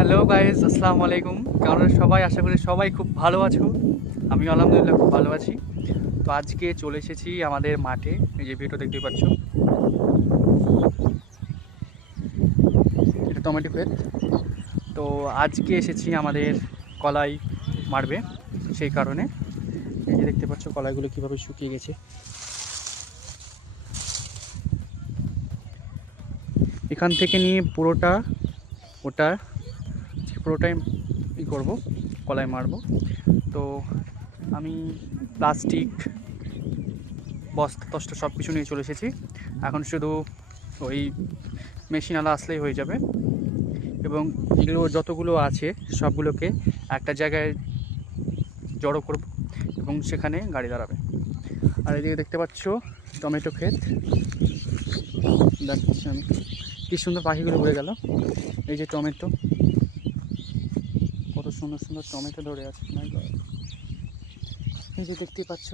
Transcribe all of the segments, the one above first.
Hello guys, আসসালামু আলাইকুম। কারণ সবাই আশা করি সবাই খুব ভালো আছো। আমি আলহামদুলিল্লাহ খুব ভালো আছি। তো আজকে চলে এসেছি আমাদের মাঠে। এই যে ভিডিও দেখতে পাচ্ছ, এটা টমেটো ক্ষেত। তো আজকে এসেছি আমাদের কলাই মারবে, সেই কারণে এই যে দেখতে পাচ্ছ কলাইগুলো কীভাবে শুকিয়ে গেছে। এখান থেকে নিয়ে পুরোটা ওটা পুরোটাই করবো, কলাই মারবো। তো আমি প্লাস্টিক বস্তা টস্তা সব কিছু নিয়ে চলে এসেছি। এখন শুধু ওই মেশিনওয়ালা আসলেই হয়ে যাবে, এবং এগুলো যতগুলো আছে সবগুলোকে একটা জায়গায় জড়ো করব এবং সেখানে গাড়ি দাঁড়াবে। আর এদিকে দেখতে পাচ্ছ টমেটো ক্ষেত, দেখাচ্ছি আমি কী সুন্দর পাখিগুলো উড়ে গেল। এই যে টমেটো, কত সুন্দর সুন্দর টমেটো ধরে আছে। এই যে দেখতে পাচ্ছ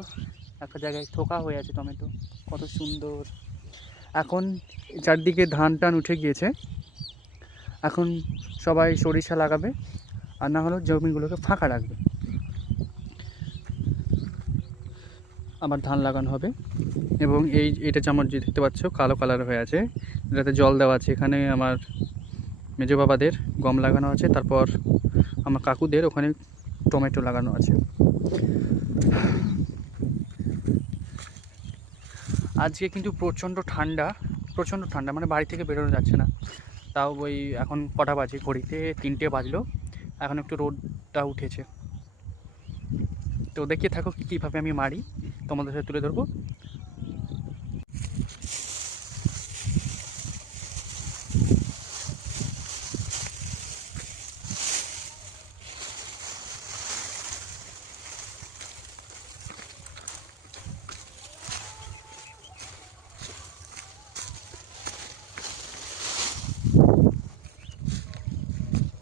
একটা জায়গায় থোকা হয়ে আছে টমেটো, কত সুন্দর। এখন চারদিকে ধান টান উঠে গিয়েছে, এখন সবাই সরিষা লাগাবে, আর না হলেও জমিগুলোকে ফাঁকা রাখবে, আবার ধান লাগানো হবে। এবং এইটা চামচ যে দেখতে পাচ্ছ কালো কালার হয়ে আছে, এটাতে জল দেওয়া আছে। এখানে আমার মেজো বাবাদের গম লাগানো আছে, তারপর আমার কাকুদের ওখানে টমেটো লাগানো আছে। আজকে কিন্তু প্রচণ্ড ঠান্ডা, মানে বাড়ি থেকে বেরোনো যাচ্ছে না। তাও ওই এখন কটা বাজে, ঘড়িতে 3টে বাজলো, এখন একটু রোদটা উঠেছে। তো দেখিয়ে থাকো কীভাবে আমি মারি, তোমাদের সাথে তুলে ধরবো।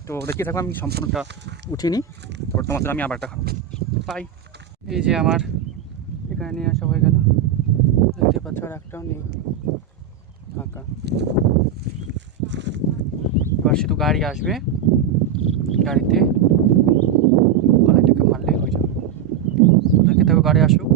তো দেখিয়ে থাকো, আমি সম্পূর্ণটা উঠিয়ে নিই, তারপর তোমাদের আমি আবারটা খাবো। বাই। এই যে আমার এখানে নিয়ে আসা হয়ে গেল, দেখতে পাচ্ছ আর একটাও নেই, ফাঁকা। এবার শুধু গাড়ি আসবে, গাড়িতে কলাইটাকে মারলেই হয়ে যাবে। দেখতে থাকো, গাড়ি আসুক।